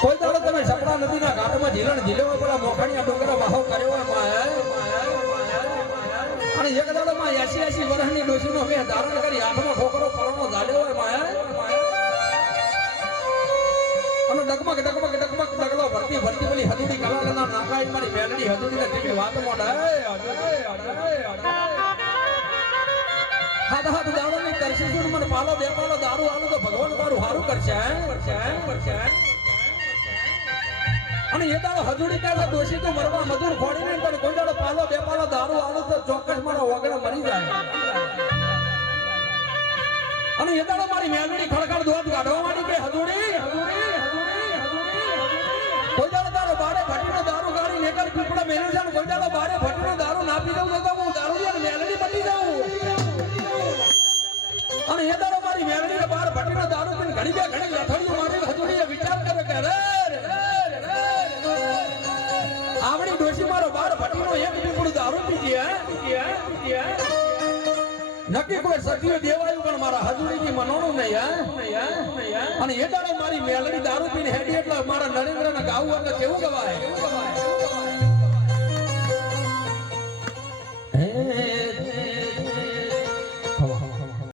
કોઈ દાડો તમે સપડા નદીના ઘાટમાં ઝીલણ ઝીલેવો પેલા મોખાણીયા ડોંગરા વાહો કર્યો હોય માં અને એક દાડો માં 80 વર્ષની ડોશીનો હવે ધારણ કરી હાથમાં ખોખરો પરણો ઝાલ્યો હોય માં અને ડગમગ ડગલો ભરતી પેલી હદુડી કલાલના નાકાઈ મારી મેલડી હદુડીને તમે વાત મોડા હાથ દાડોની તરસીસું મને પાલો બે પાલો દારૂ આલું તો ભગવાન તારું હારું કરશે અને એ દાડો હજુડી કાઢે દોષી તો મરવા મજૂર ખોડી નહીં પણ કોઈ દાડો પાલો બે પાલો દારૂ આલું તો ચોક્કસ મારા વગડા મરી જાય અને એ દાડો મારી મેલડી ખડખડ દોધ કાઢવા માંડી કે હજુડી કોઈ દાડો તારો બારે ભટીનો દારૂ ગાડી નેકર પીપળા મેલી જાય કોઈ દાડો બારે ભટીનો દારૂ ના પી દઉં તો હું દારૂ ની મેલડી બની જાઉં અને એ દાડો મારી મેલડીને બાર ભટીનો દારૂ પીને ઘણી લથડીઓ મારી હજુડીએ વિચાર કરે કે રે આવડી ડોશી મારો બાર ભટીનો એક પીપળું દારૂ પી નક્કી કોઈ સખીઓ દેવાયું પણ મારા હજુડીની મનોણું નહીં અને એ દાડો મારી મેલડી દારૂ પીને હેડી એટલે મારા નરેન્દ્રને ગાવું એટલે કેવું ગવાય